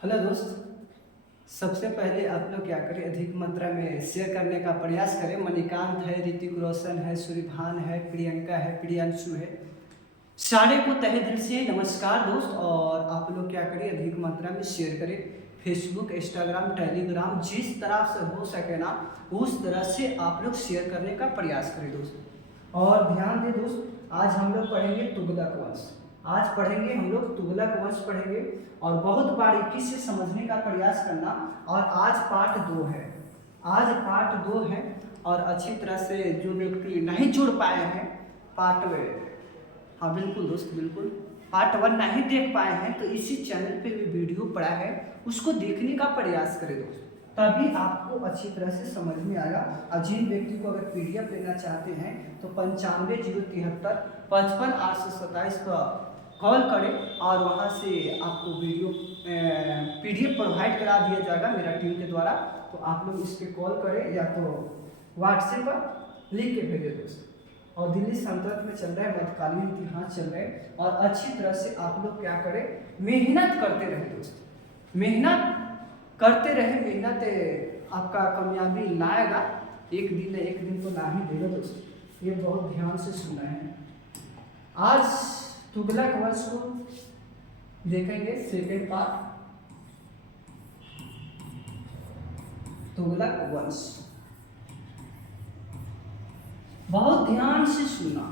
Hello दोस्त। सबसे पहले आप लोग क्या करें, अधिक मात्रा में शेयर करने का प्रयास करें। मणिकांत है, ऋतिक रोशन है, सूर्यभान है, प्रियंका है, प्रियांशु है, सारे को तहे दिल से नमस्कार दोस्त। और आप लोग क्या करें, अधिक मात्रा में शेयर करें। फेसबुक, इंस्टाग्राम, टेलीग्राम, जिस तरह से हो सके ना उस तरह से आप लोग शेयर करने का प्रयास करें दोस्त। और ध्यान दें दोस्त, आज हम लोग पढ़ेंगे तुगलक वंश। आज पढ़ेंगे हम लोग तुगलक वंश पढ़ेंगे और बहुत बारीकी से समझने का प्रयास करना। और आज पार्ट 2 है, आज पार्ट 2 है। और अच्छी तरह से जो व्यक्ति नहीं जुड़ पाए हैं पार्ट, हाँ बिल्कुल दोस्त, बिल्कुल पार्ट 1 नहीं देख पाए हैं तो इसी चैनल पे भी वीडियो पड़ा है, उसको देखने का प्रयास करें दोस्त, तभी आपको अच्छी तरह से समझ में आएगा। और जिन व्यक्ति को अगर पीडीएफ लेना चाहते हैं तो 95 073 55 827 पर कॉल करें और वहाँ से आपको वीडियो पीडीएफ प्रोवाइड करा दिया जाएगा मेरा टीम के द्वारा। तो आप लोग इस पर कॉल करें या तो व्हाट्सएप पर लिख के भेजें दोस्त। और दिल्ली संतत में चल रहा है, मध्यकालीन इतिहास चल रहा है और अच्छी तरह से आप लोग क्या करें, मेहनत करते रहे दोस्त, मेहनत करते रहे। मेहनत आपका कामयाबी लाएगा, एक दिन तो ला ही देगा दोस्त, ये बहुत ध्यान से सुना है। आज तुगलक वंश को देखेंगे, सेकेंड पार्ट तुगलक वंश। बहुत ध्यान से सुनना।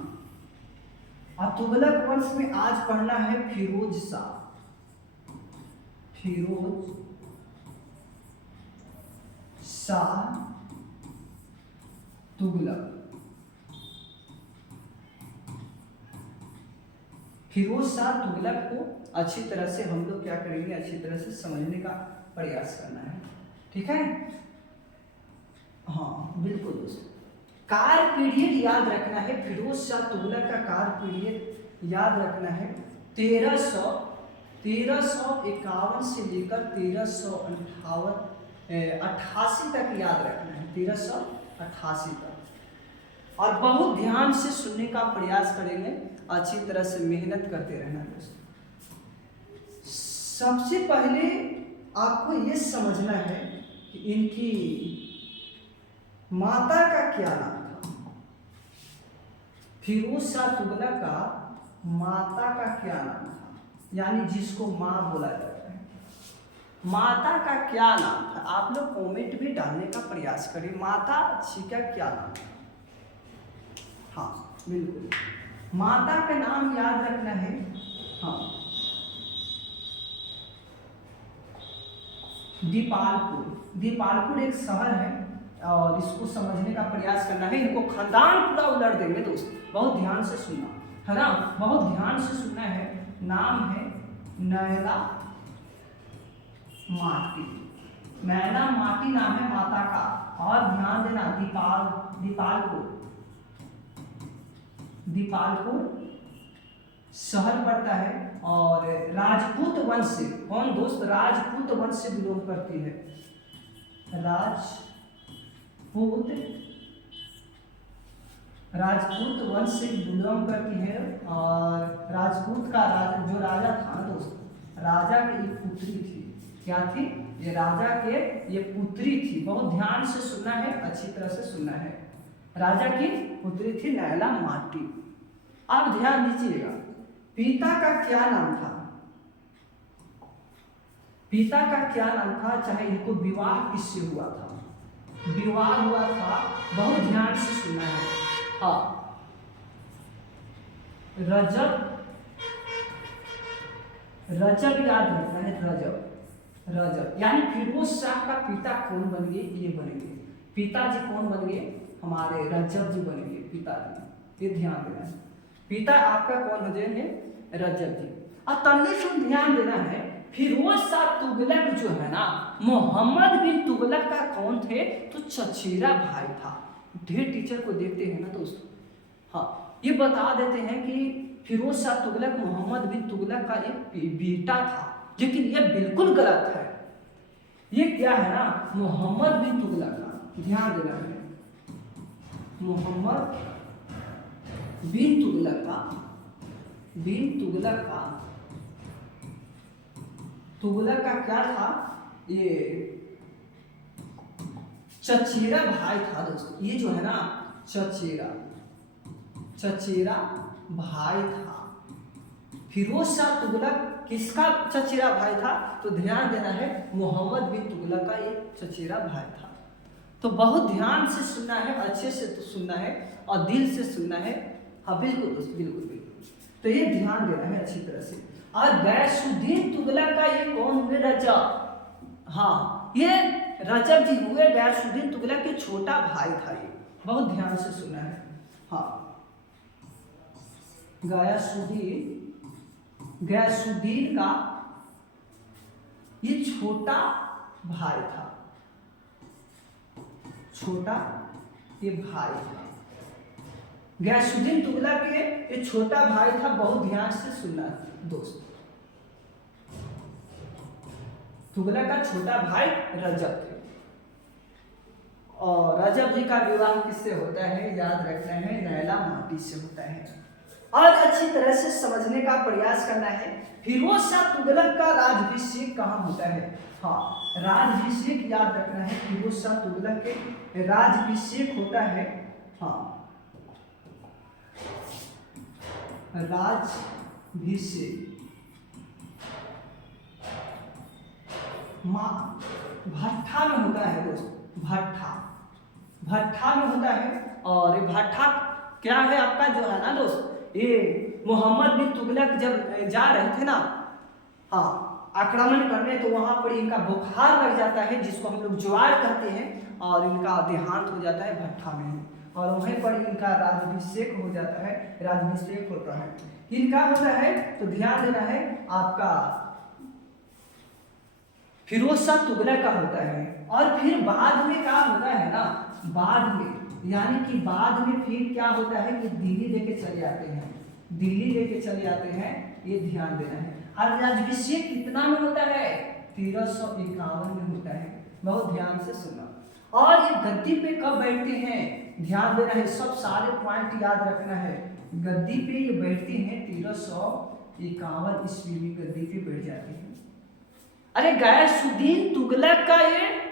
अब तुगलक वंश में आज पढ़ना है फिरोज शाह, फिरोज शाह तुगलक। फिरोज शाह तुगलक को अच्छी तरह से हम लोग क्या करेंगे, अच्छी तरह से समझने का प्रयास करना है, ठीक है। हाँ बिल्कुल दोस्त, कार पीरियड याद रखना है। फिरोज शाह तुगलक का कार पीरियड याद रखना है 1351 से लेकर 1388 तक याद रखना है, 1388 तक। और बहुत ध्यान से सुनने का प्रयास करेंगे, अच्छी तरह से मेहनत करते रहना दोस्तों। सबसे पहले आपको ये समझना है कि इनकी माता का क्या नाम था। फिरोज शाह तुगलक का माता का क्या नाम था, यानी जिसको माँ बोला जाता है, माता का क्या नाम था। आप लोग कमेंट में डालने का प्रयास करें, माता जी का क्या नाम था। हाँ बिल्कुल, माता का नाम याद रखना है। हाँ, दीपालपुर। दीपालपुर एक शहर है और इसको समझने का प्रयास करना है। इनको खानदान पूरा उलट देंगे दोस्त, बहुत ध्यान से सुनना है ना, बहुत ध्यान से सुनना है। नाम है नैना माटी, नैना माटी नाम है माता का। और ध्यान देना, दीपालपुर, दीपालपुर शहर पड़ता है। और राजपूत वंश से, कौन दोस्त, राजपूत वंश से बिलोंग करती है, राजपूत वंश से बिलोंग करती है। और राजपूत का जो राजा था ना दोस्त, राजा की एक पुत्री थी। क्या थी ये, राजा के ये पुत्री थी। बहुत ध्यान से सुनना है, अच्छी तरह से सुनना है। राजा की पुत्री थी नैना माटी। अब ध्यान दीजिएगा, पिता का क्या नाम था, पिता का क्या नाम था, चाहे इनको विवाह किससे हुआ था, विवाह हुआ था, बहुत ध्यान से सुनना है। हाँ, रजब, रजब याद रखना है, रजब, रजब। यानी फिरोज शाह का पिता कौन बन गए, ये बनेंगे पिताजी, कौन बन गए, हमारे रजब जी बनेंगे पिताजी, ये ध्यान देना है। पिता आपका कौन हो जाएंगे, रजब जी। और तन्नी सुन ध्यान देना है, फिरोज शाह तुगलक जो है ना, मोहम्मद बिन तुगलक का कौन थे, तो चचेरा भाई था। ढेर टीचर को देखते हैं ना दोस्तों, हाँ ये बता देते हैं कि फिरोज शाह तुगलक मोहम्मद बिन तुगलक का एक बेटा था, लेकिन यह बिल्कुल गलत है। ये क्या है ना, मोहम्मद बिन तुगलक का, ध्यान देना है, मोहम्मद बिन तुगलक का, बिन तुगलक का तुगलक का क्या था, ये चचेरा भाई था दोस्तों। ये जो है ना चचेरा भाई था। फिरोज शाह तुगलक किसका चचेरा भाई था, तो ध्यान देना है मोहम्मद बिन तुगलक का ये चचेरा भाई था। तो बहुत ध्यान से सुनना है, अच्छे से तो सुनना है और दिल से सुनना है। हाँ बिल्कुल दोस्त, बिल्कुल बिल्कुल। तो ये ध्यान देना है अच्छी तरह से। और गैसुद्दीन तुगलक का ये कौन हुए, रजब। हाँ, ये रजब जी हुए गैसुद्दीन तुगलक के छोटा भाई था। ये बहुत ध्यान से सुनना है। हाँ, गैसुद्दीन का ये छोटा भाई था, छोटा ये भाई था। गैसुद्दीन तुगलक के ये छोटा भाई था। बहुत ध्यान से सुनना दोस्त। तुगलक का छोटा भाई रजब थे। और रजब जी का विवाह किससे होता है, याद रखना है, नैला माटी से होता है। और अच्छी तरह से समझने का प्रयास करना है। फिरोज शाह तुगलक का राज्याभिषेक कहाँ होता है। हाँ, राज्याभिषेक याद रखना है। फिरोज शाह तुगलक के राज्याभिषेक होता है, हाँ, राज्याभिषेक भट्टा में होता है दोस्त। भट्टा में होता है। और ये भट्टा क्या है आपका जो है ना दोस्त, ये मोहम्मद बिन तुगलक जब जा रहे थे ना, हाँ, आक्रमण करने, तो वहां पर इनका बुखार लग जाता है, जिसको हम लोग ज्वार कहते हैं, और इनका देहांत हो जाता है भट्टा में। और वहीं पर इनका राज्याभिषेक हो जाता है, राज्याभिषेक होता है। इनका होता है, तो ध्यान देना है आपका फिरोज शाह तुगलक का होता है। और फिर बाद में क्या होता है ना, बाद में यानी कि बाद में फिर क्या होता है कि दिल्ली लेके चले आते हैं, दिल्ली लेके चले आते हैं। ये ध्यान देना है। और राज्याभिषेक कितना में होता है, 1351 में होता है। बहुत ध्यान से सुनना। और ये गद्दी पे कब बैठते हैं, ध्यान देना है, सब सारे पॉइंट याद रखना है। गद्दी पे ये बैठते हैं 1351 ईस्वी में गद्दी पे बैठ जाते हैं। अरे गैसुद्दीन तुगलक का ये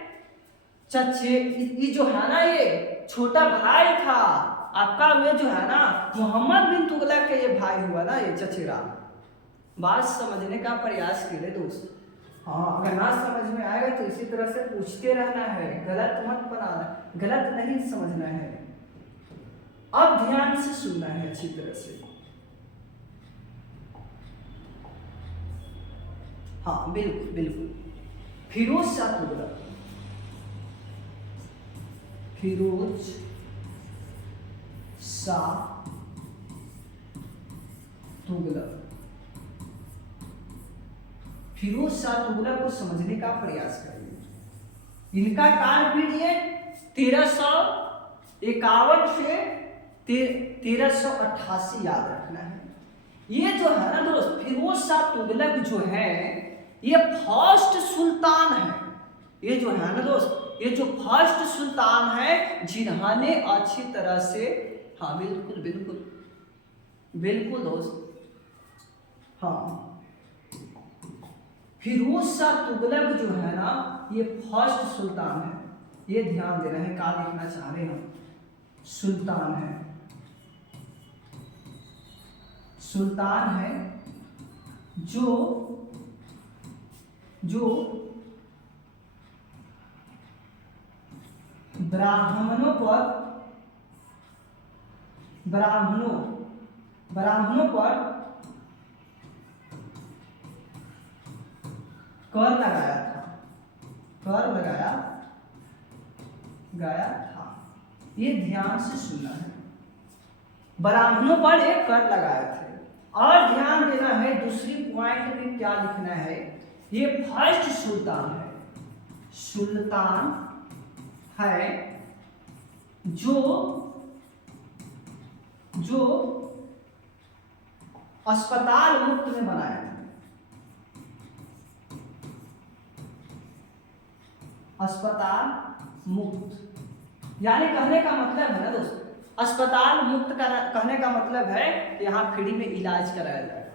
जो है ना, ये छोटा भाई था आपका, वे जो है ना मोहम्मद बिन तुगलक के ये भाई हुआ ना, ये चचेरा। बात समझने का प्रयास कीजिए दोस्त। हाँ, अगर ना समझ में आएगा तो इसी तरह से पूछते रहना है, गलत मत बनाना, गलत नहीं समझना है। अब ध्यान से सुनना है अच्छी तरह से। हाँ बिल्कुल बिल्कुल। फिरोज शाह तुगलक, फिरोज शाह तुगलक, फिरोज शाह तुगलक को समझने का प्रयास करिए। इनका काल पीरियड 1351 से 1388 याद रखना है। ये जो है ना दोस्त, फिरोज शाह तुगलक जो है ये फर्स्ट सुल्तान है। ये जो है ना दोस्त, ये जो फर्स्ट सुल्तान है जिन्होंने अच्छी तरह से, हाँ बिल्कुल बिल्कुल बिल्कुल दोस्त, हाँ, फिरोज शाह तुगलक जो है ना ये फर्स्ट सुल्तान है। ये ध्यान देना है, क्या लिखना चाह रहे हैं हम, सुल्तान है, सुल्तान है जो ब्राह्मणों पर कर लगाया था, कर लगाया था। ये ध्यान से सुनना है, ब्राह्मणों पर एक कर लगाए थे। और ध्यान देना है दूसरी पॉइंट में क्या लिखना है, ये फर्स्ट सुल्तान है, सुल्तान है जो अस्पताल मुक्त में बनाया था, अस्पताल मुक्त, यानी कहने का मतलब है ना दोस्त, अस्पताल मुक्त कहने का मतलब है कि यहाँ फ्री में इलाज कराया जाएगा,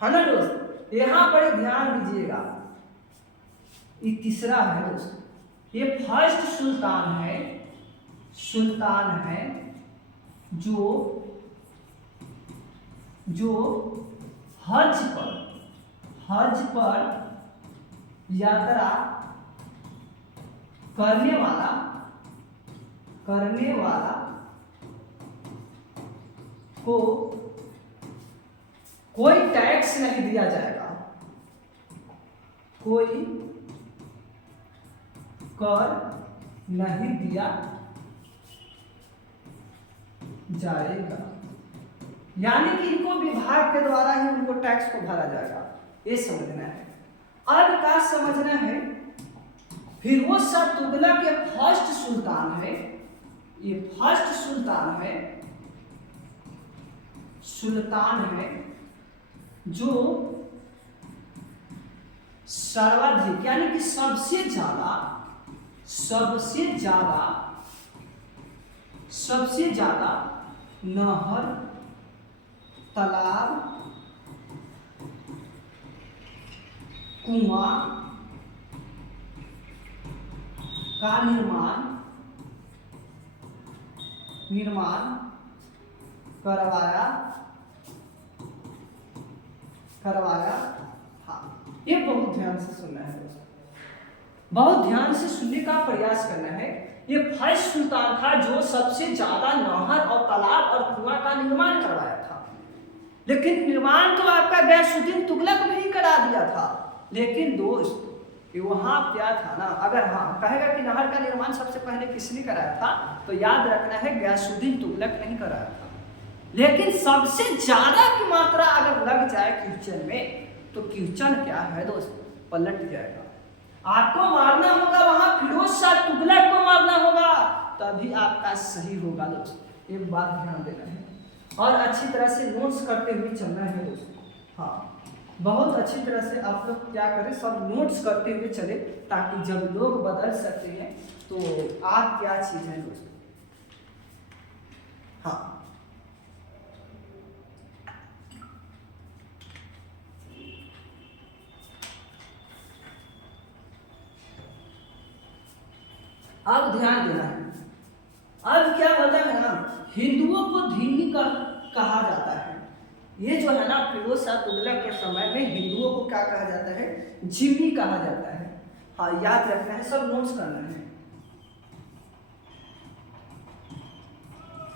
है ना दोस्त। यहाँ पर ध्यान दीजिएगा, ये तीसरा है दोस्तों, ये फर्स्ट सुल्तान है जो हज पर यात्रा करने वाला को कोई टैक्स नहीं दिया जाएगा, कोई कर नहीं दिया जाएगा, यानी कि इनको विभाग के द्वारा ही उनको टैक्स को भरा जाएगा, ये समझना है। अब क्या समझना है, फिरोज शाह तुगलक ये फर्स्ट सुल्तान है, ये फर्स्ट सुल्तान है जो सर्वाधिक यानी कि सबसे ज्यादा नहर, तालाब, कुआं का निर्माण करवाया था। ये बहुत ध्यान से सुनना है दोस्तों, बहुत ध्यान से सुनने का प्रयास करना है। ये फर्स्ट सुल्तान था जो सबसे ज्यादा नहर और तालाब और कुआं का निर्माण करवाया था, लेकिन निर्माण तो आपका गयासुद्दीन तुगलक ने ही करा दिया था। लेकिन दोस्त वहां क्या था ना, अगर हाँ कहेगा कि नहर का निर्माण सबसे पहले किसने कराया था, तो याद रखना है गयासुद्दीन तुगलक नहीं कराया था। लेकिन सबसे ज्यादा की मात्रा अगर लग जाए क्वेश्चन में, तो क्वेश्चन क्या है दोस्त, पलट जाएगा। आपको मारना होगा वहां फिरोज शाह तुगलक को मारना होगा, तभी आपका सही होगा दोस्त। एक बात ध्यान देना है और अच्छी तरह से नोट्स करते हुए चलना है दोस्त। हाँ, बहुत अच्छी तरह से आप लोग क्या करें, सब नोट्स करते हुए चले, ताकि जब लोग बदल सकते हैं तो आप क्या चीज है दोस्त। हाँ, अब ध्यान देना है। अब क्या होता है ना, हिंदुओं को धीमी कहा जाता है। ये जो है ना फिरोज शाह तुगलक के समय में हिंदुओं को क्या कहा जाता है, जिम्मी कहा जाता है। हाँ, याद रखना है, सब नोट्स करना है।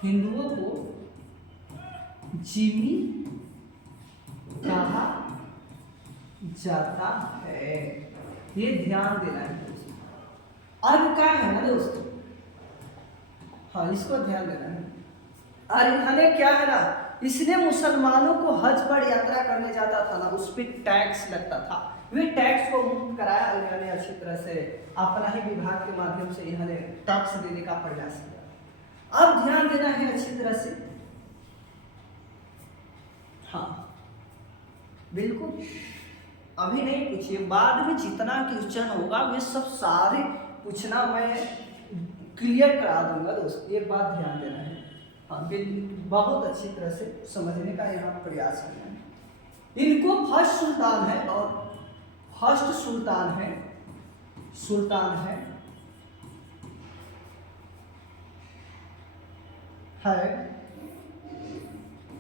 हिंदुओं को जिम्मी कहा जाता है, ये ध्यान देना है दोस्तों। अब क्या है ना दोस्तों, हाँ इसको ध्यान देना है। और इन्होंने क्या है ना, इसने मुसलमानों को हज पर यात्रा करने जाता था ना, उस पर टैक्स लगता था, वे टैक्स को मुक्त कराया इन्होंने अच्छी तरह से, अपना ही विभाग के माध्यम से इन्होंने टैक्स देने का प्रयास किया। अब ध्यान देना है अच्छी तरह से। हाँ बिल्कुल, अभी नहीं पूछिए, बाद में जितना क्वेश्चन होगा वे सब सारे पूछना मैं क्लियर करा दूंगा दोस्त, ये बात ध्यान देना है। हाँ, बहुत अच्छी तरह से समझने का यहाँ प्रयास करना है। इनको फर्स्ट सुल्तान है और फर्स्ट सुल्तान है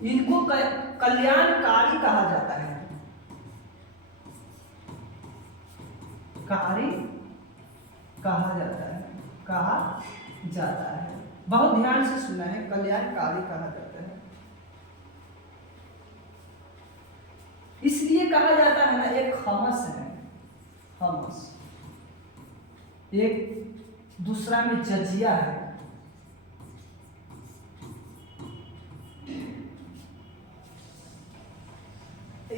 इनको कल्याणकारी कहा जाता है, कारी कहा जाता है। बहुत ध्यान से सुना है, कल्याणकारी कहा जाता है। इसलिए कहा जाता है ना, एक खमस है, खमस, एक दूसरा में जजिया है।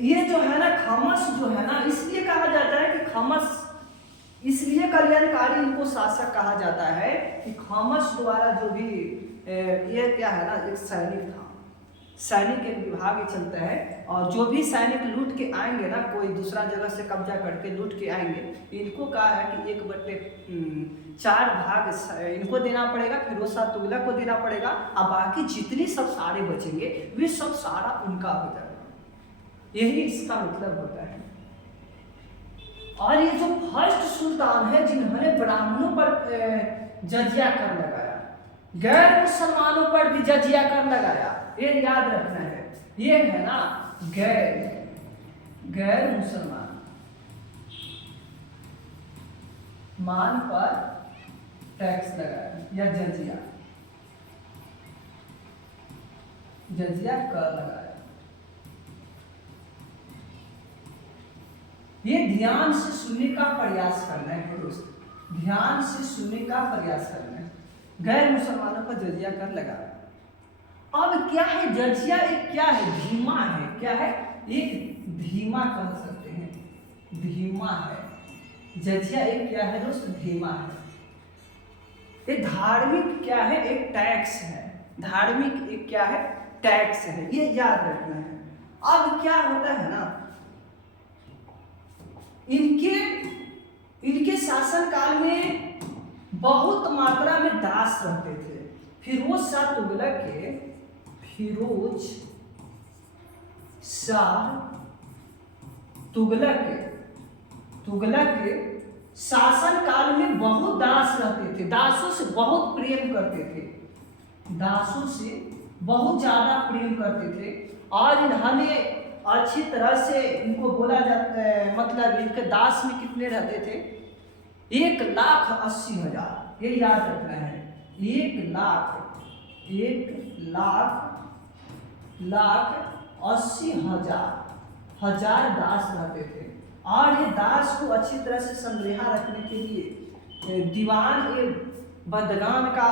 ये जो है ना खमस जो है ना, इसलिए कहा जाता है कि खमस, इसलिए कल्याणकारी इनको शासक कहा जाता है कि खमस द्वारा जो भी ये क्या है ना, एक सैनिक था, सैनिक एक विभाग ही चलता है, और जो भी सैनिक लूट के आएंगे ना, कोई दूसरा जगह से कब्जा करके लूट के आएंगे, इनको कहा है कि 1/4 भाग इनको देना पड़ेगा, फिरोज शाह तुगलक को देना पड़ेगा, और बाकी जितनी सब सारे बचेंगे वे सब सारा उनका हो जाएगा। यही इसका मतलब होता है। और ये जो फर्स्ट सुल्तान है जिन्होंने ब्राह्मणों पर जजिया कर लगाया, गैर मुसलमानों पर भी जजिया कर लगाया, ये याद रखना है। ये है ना गैर मुसलमान मान पर टैक्स लगाया या जजिया कर लगाया। ये ध्यान से सुनने का प्रयास करना है दोस्त, ध्यान से सुनने का प्रयास करना है। गैर मुसलमानों पर जजिया कर लगाया। अब क्या है जजिया, एक क्या है, धीमा है, क्या है, एक धीमा कह सकते हैं, धीमा है। जजिया एक क्या है दोस्त, धीमा है। ये धार्मिक क्या है, एक टैक्स है, धार्मिक एक क्या है, टैक्स है, ये याद रखना है। अब क्या होता है ना, इनके शासन काल में बहुत मात्रा में दास रहते थे। फिरोज शाह तुगलक के शासन काल में बहुत दास रहते थे, दासों से बहुत प्रेम करते थे, दासों से बहुत ज्यादा प्रेम करते थे। और इन्होंने अच्छी तरह से इनको बोला जाता है, मतलब इनके दास में कितने रहते थे, 1,80,000, ये याद रखना है। 1,80,000 दास रहते थे। और ये दास को अच्छी तरह से संग्रहा रखने के लिए दीवान बदगान का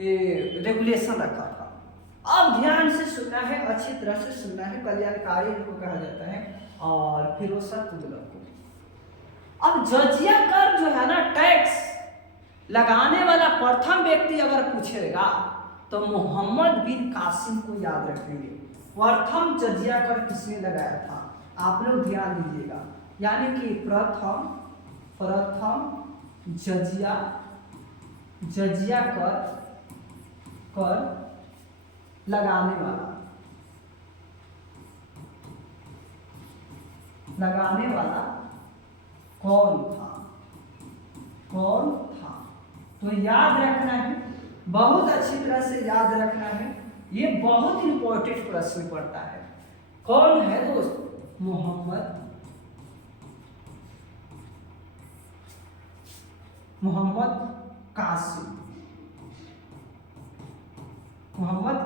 रेगुलेशन रखा था। अब ध्यान से सुनना है, अच्छी तरह से सुनना है, कल्याणकारी इनको कहा जाता है। और फिरोज शाह तुगलक को अब जजिया कर जो है ना, टैक्स लगाने वाला प्रथम व्यक्ति अगर पूछेगा तो मोहम्मद बिन कासिम को याद रखेंगे। प्रथम जजिया कर किसने लगाया था, आप लोग ध्यान दीजिएगा। यानी कि प्रथम जजिया कर लगाने वाला कौन था, तो याद रखना है, बहुत अच्छी तरह से याद रखना है। ये बहुत इंपॉर्टेंट प्रश्न पड़ता है। कौन है दोस्त, मोहम्मद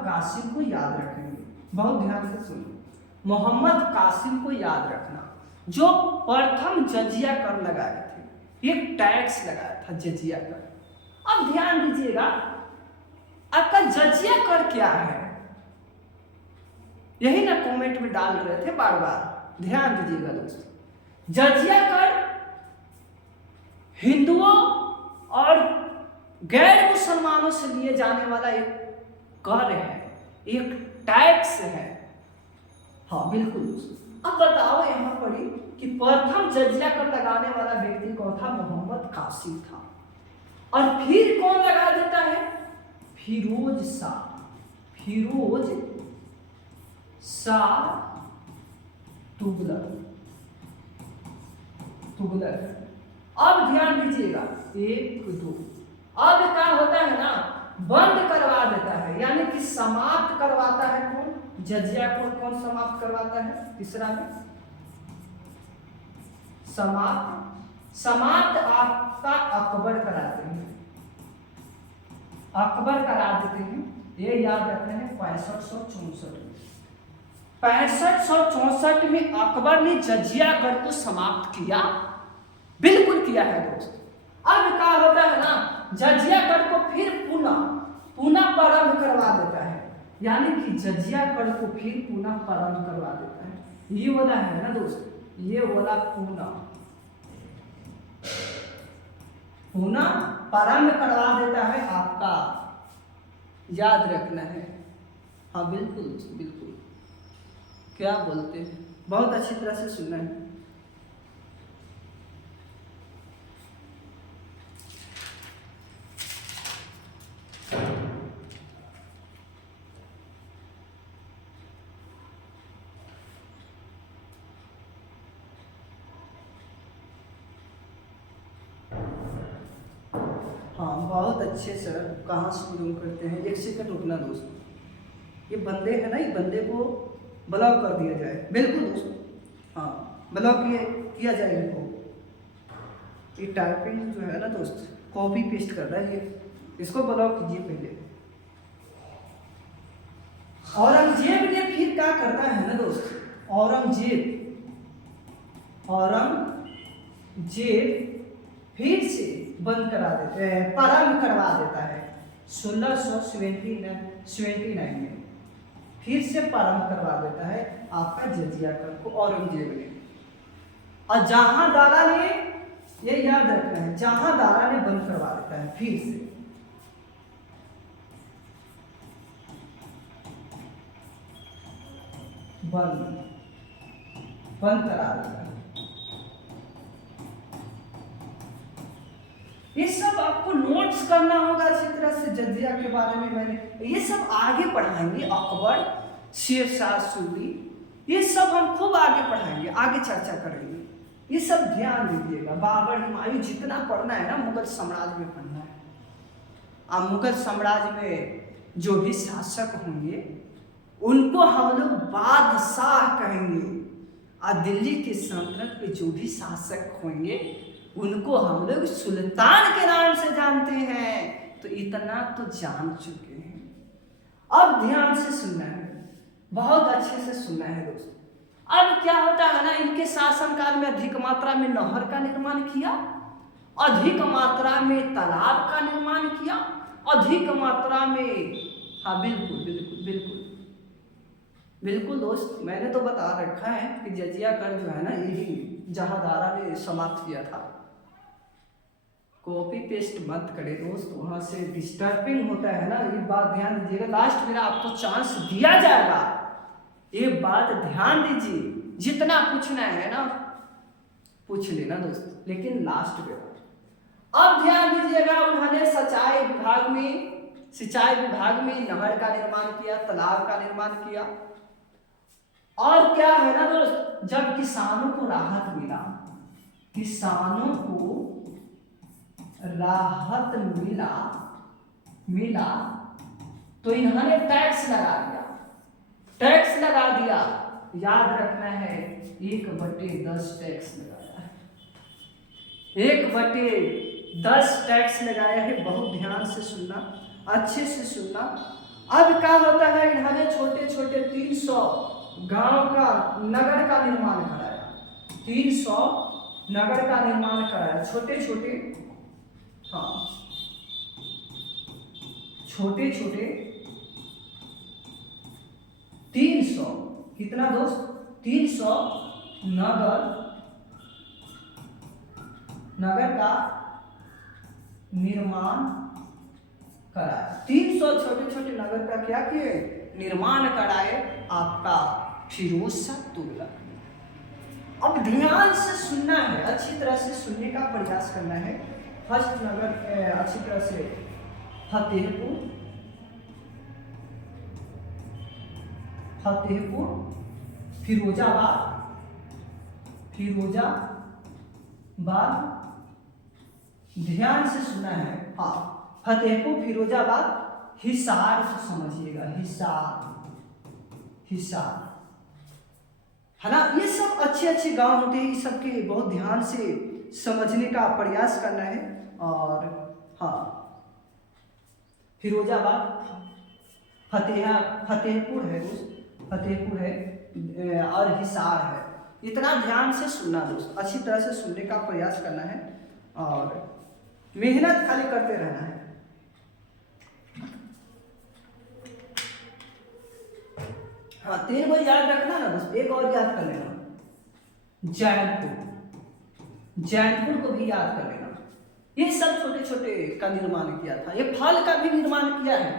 कासिम को याद रखेंगे, बहुत ध्यान से सुनो। मोहम्मद कासिम को याद रखना, जो प्रथम जजिया कर लगाए थे, एक टैक्स लगाया था जजिया कर। अब ध्यान दीजिएगा, आपका जजिया कर क्या है, यही ना कमेंट में डाल रहे थे बार बार, ध्यान दीजिएगा दोस्तों। जजिया कर हिंदुओं और गैर मुसलमानों से लिए जाने वाला एक कर है, एक टैक्स है। हाँ बिल्कुल। अब बताओ यहाँ पर कि प्रथम जजिया कर लगाने वाला व्यक्ति कौन था, मोहम्मद कासिम था। और फिर कौन लगा देता है, फिरोज शाह तुगलक। अब ध्यान दीजिएगा, 1 2, अब क्या होता है ना, बंद करवा देता है, यानी कि समाप्त करवाता है कौन, जजिया को कौन समाप्त करवाता है, तीसरा में समाप्त आपका अकबर कराते हैं, अकबर करा देते हैं। ये याद रखना है 6564 में अकबर ने जजिया कर को समाप्त किया, बिल्कुल किया है दोस्त। अब क्या होता है ना, जजिया कर को फिर पुनः प्रारंभ करवा देता है, यानी कि जजिया कर को फिर पुनः प्रारंभ करवा देता है। ये वाला है ना दोस्त, ये वाला पुनः प्रारंभ करवा देता है, आपका याद रखना है। हाँ बिल्कुल, क्या बोलते हैं, बहुत अच्छी तरह से सुनना है। बहुत अच्छे सर, कहाँ से जूम करते हैं, एक सेकंड रुकना दोस्त, ये बंदे हैं ना, ये बंदे को ब्लॉक कर दिया जाए। बिल्कुल दोस्त, हाँ ब्लॉक किया जाए इनको। ये टाइपिंग जो है ना दोस्त, कॉपी पेस्ट कर रहा है ये, इसको ब्लॉक कीजिए पहले। औरंगजेब ने फिर क्या करता है ना दोस्त, औरंगजेब फिर से बंद करा देते हैं, प्रारंभ करवा देता है 1679 में, फिर से प्रारंभ करवा देता है आपका जजिया कर को औरंगजेब ने। और जहांदारा ने, ये याद रखना है, जहांदारा ने बंद करवा देता है, फिर से बंद करा देता है। ये सब आपको नोट्स करना होगा अच्छी तरह से। जजिया के बारे में मैंने ये सब आगे पढ़ाएंगे, अकबर, शेरशाह सूरी, ये सब हम खूब आगे पढ़ाएंगे, आगे चर्चा करेंगे। ये सब ध्यान दीजिएगा। बाबर, हुमायूं, जितना पढ़ना है ना मुगल साम्राज्य में पढ़ना है। अब मुगल साम्राज्य में जो भी शासक होंगे उनको हम लोग बादशाह कहेंगे, और दिल्ली की सल्तनत के जो भी शासक होंगे उनको हम लोग सुल्तान के नाम से जानते हैं। तो इतना तो जान चुके हैं, अब ध्यान से सुनना है, बहुत अच्छे से सुनना है दोस्तों। अब क्या होता है ना, इनके शासनकाल में अधिक मात्रा में नहर का निर्माण किया, अधिक मात्रा में तालाब का निर्माण किया, अधिक मात्रा में, हाँ बिल्कुल बिल्कुल बिल्कुल बिल्कुल दोस्त, मैंने तो बता रखा है कि जजिया कर जो है ना यही जहांदारा ने समाप्त किया था। कॉपी पेस्ट मत करे दोस्त, वहां से डिस्टर्बिंग होता है ना, ये बात ध्यान दीजिएगा। लास्ट मेरा आपको चांस दिया जाएगा, ये बात ध्यान दीजिए। जितना पूछना है ना पूछ लेना दोस्त, लेकिन लास्ट में। अब ध्यान दीजिएगा, उन्होंने सिंचाई विभाग में नहर का निर्माण किया, तालाब का निर्माण किया। और क्या है ना दोस्त, जब किसानों को राहत मिला तो इन्होंने टैक्स लगा दिया। याद रखना है 1/10 टैक्स लगाया है, 1/10 टैक्स लगाया है। बहुत ध्यान से सुनना, अच्छे से सुनना। अब क्या होता है, इन्होंने छोटे छोटे 300 गांव का नगर का निर्माण कराया, 300 नगर का निर्माण कराया, छोटे छोटे, हाँ छोटे छोटे 300, कितना दोस्त, 300 नगर का निर्माण कराया। 300 छोटे छोटे नगर का क्या किए, निर्माण कराए आपका फिरोज शाह तुगलक। अब ध्यान से सुनना है, अच्छी तरह से सुनने का प्रयास करना है। फर्स्ट नगर अच्छी तरह से फतेहपुर, फिरोजाबाद, ध्यान से सुनना है। हाँ, फतेहपुर, फिरोजाबाद, हिसार से समझिएगा, हिसार है ना। ये सब अच्छे अच्छे गांव होते हैं, ये सब के बहुत ध्यान से समझने का प्रयास करना है। और हाँ, फिरोजाबाद, फतेहपुर है दोस्त, फतेहपुर है और हिसार है। इतना ध्यान से सुनना दोस्त, अच्छी तरह से सुनने का प्रयास करना है और मेहनत खाली करते रहना है। हाँ, 3 को याद रखना ना बस, एक और याद कर लेना, जैनपुर को भी याद कर लेना। ये सब छोटे छोटे का निर्माण किया था। ये फल का भी निर्माण किया है,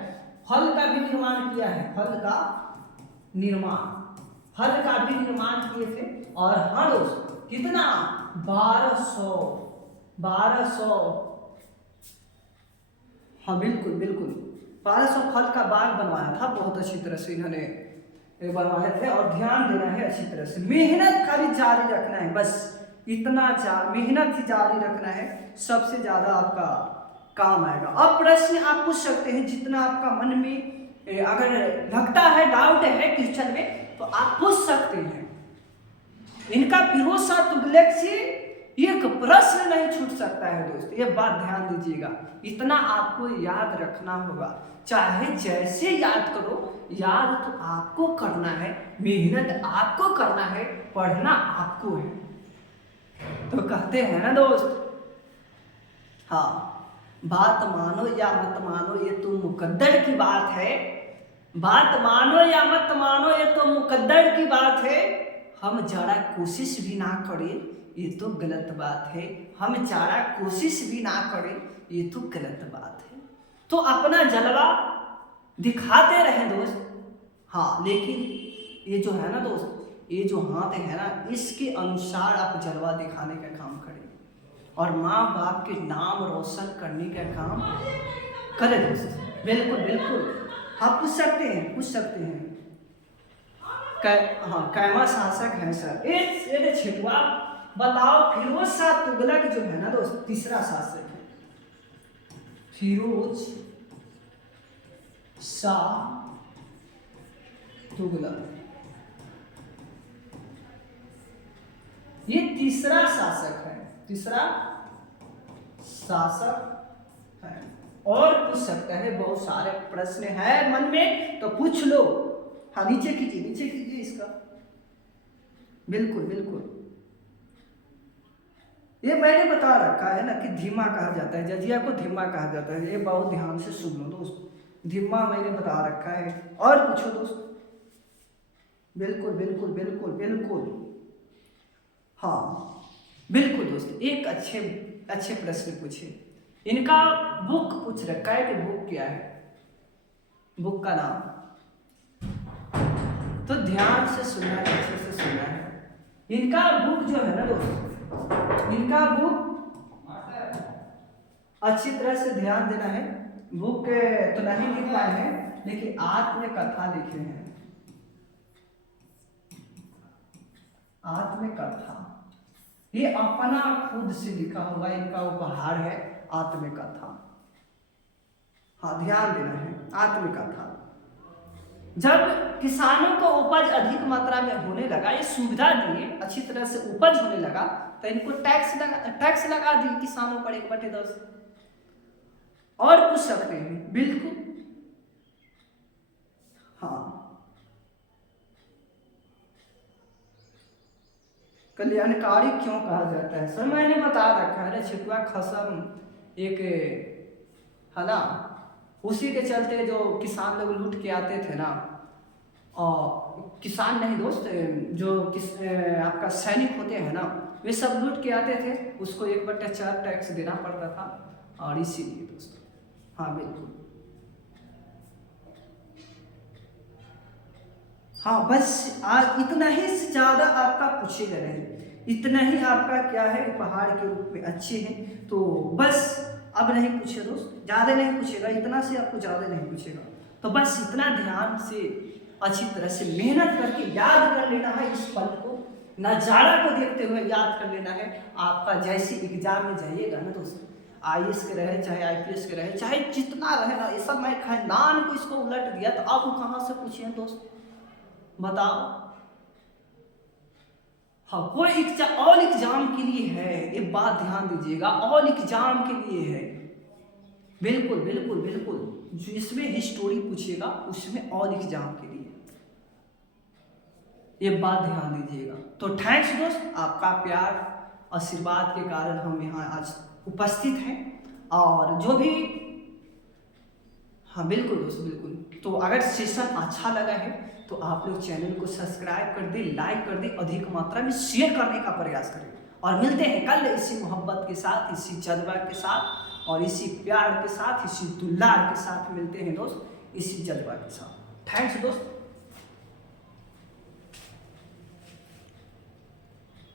फल का भी निर्माण किए थे। और हाँ दोस्त, कितना 1200, हाँ बिल्कुल 1200 फल का बाग बनवाया था। बहुत अच्छी तरह से इन्होंने बनवाए थे। और ध्यान देना है अच्छी तरह से, मेहनत खाली जारी रखना है, बस इतना मेहनत ही जारी रखना है। सबसे ज्यादा आपका काम आएगा। अब प्रश्न आप पूछ सकते हैं, जितना आपका मन में अगर लगता है, डाउट है क्वेश्चन में, तो आप पूछ सकते हैं। इनका फिरोज शाह तुगलक से एक प्रश्न नहीं छूट सकता है दोस्त, ये बात ध्यान दीजिएगा। इतना आपको याद रखना होगा, चाहे जैसे याद करो, याद तो आपको करना है, मेहनत आपको करना है, पढ़ना आपको है। तो कहते हैं ना दोस्त, हाँ, बात मानो या मत मानो ये तो मुकद्दर की बात है, बात मानो या मत मानो ये तो मुकद्दर की बात है, हम जरा कोशिश भी ना करें ये तो गलत बात है, हम जरा कोशिश भी ना करें ये तो गलत बात है। तो अपना जलवा दिखाते रहें दोस्त, हाँ, लेकिन ये जो है ना दोस्त, ये जो हाथ है ना, इसके अनुसार आप जलवा दिखाने का काम करें और माँ बाप के नाम रोशन करने का काम करें दोस्त। बिल्कुल बिल्कुल, आप पूछ सकते हैं, पूछ सकते हैं। हाँ, कैमा शासक है सर? ये छिटवा बताओ, फिरोज शाह तुगलक जो है ना दोस्त, तीसरा शासक है। फिरोज शाह तुगलक ये तीसरा शासक है, तीसरा शासक है। और पूछ सकता है, बहुत सारे प्रश्न है मन में तो पूछ लो। हाँ, नीचे कीजिए, नीचे कीजिए इसका, बिल्कुल बिल्कुल। ये मैंने बता रखा है ना कि धीमा कहा जाता है, जजिया को धीमा कहा जाता है, ये बहुत ध्यान से सुन लो दोस्त, धीमा मैंने बता रखा है। और पूछो दोस्त, बिल्कुल बिल्कुल बिल्कुल बिल्कुल, हाँ बिल्कुल दोस्त, एक अच्छे प्रश्न पूछे। इनका बुक पूछ रखा है कि बुक क्या है, बुक का नाम, तो ध्यान से सुनना है, अच्छे से सुनना है। इनका बुक जो है ना दोस्त, इनका बुक अच्छी तरह से ध्यान देना है। बुक तो नहीं लिख पाए हैं, लेकिन आत्मकथा लिखे हैं, आत्मकथा, ये अपना खुद से लिखा हुआ इनका उपहार है, आत्मकथा। हाँ, ध्यान देना है, आत्मकथा। जब किसानों को उपज अधिक मात्रा में होने लगा, ये सुविधा दिए, अच्छी तरह से उपज होने लगा, तो इनको टैक्स लगा दिए किसानों पर 1/10। और पूछ सकते हैं, बिल्कुल, हाँ, कल्याणकारी क्यों कहा जाता है सर? मैंने बता रखा है, छिटवा खसम एक है ना, उसी के चलते जो किसान लोग लूट के आते थे ना, और किसान नहीं दोस्त, जो आपका सैनिक होते हैं ना, वे सब लूट के आते थे, उसको 1/4 टैक्स देना पड़ता था, और इसीलिए दोस्त, हाँ बिल्कुल, हाँ, बस आज इतना ही से ज़्यादा आपका पूछेगा नहीं, इतना ही आपका क्या है, उपहार के रूप में अच्छे हैं। तो बस अब नहीं पूछे दोस्त, ज़्यादा नहीं पूछेगा, इतना से आपको ज़्यादा नहीं पूछेगा। तो बस इतना ध्यान से अच्छी तरह से मेहनत करके याद कर लेना है, इस पल को, नज़ारा को देखते हुए याद कर लेना है। आपका जैसे एग्जाम में जाइएगा ना दोस्त, IAS के रहे चाहे IPS के रहे, चाहे जितना रहे ना, ये सब मैं खानदान को इसको उलट दिया, तो आप कहाँ से पूछिए दोस्त, बताओ। हाँ, कोई ऑल एग्जाम के लिए है, ये बात ध्यान दीजिएगा, ऑल एग्जाम के लिए है, बिल्कुल बिल्कुल बिल्कुल, जिसमें हिस्टोरी पूछेगा उसमें ऑल एग्जाम के लिए, ये बात ध्यान दीजिएगा। तो थैंक्स दोस्त, आपका प्यार आशीर्वाद के कारण हम यहाँ आज उपस्थित हैं, और जो भी, हाँ बिल्कुल दोस्त बिल्कुल। तो अगर सेशन अच्छा लगा है तो आप लोग चैनल को सब्सक्राइब कर दें, लाइक कर दें, अधिक मात्रा में शेयर करने का प्रयास करें, और मिलते हैं कल इसी मोहब्बत के साथ, इसी जज्बा के साथ, और इसी प्यार के साथ, इसी दुलार के साथ मिलते हैं दोस्त, इसी जज्बा के साथ। थैंक्स दोस्त।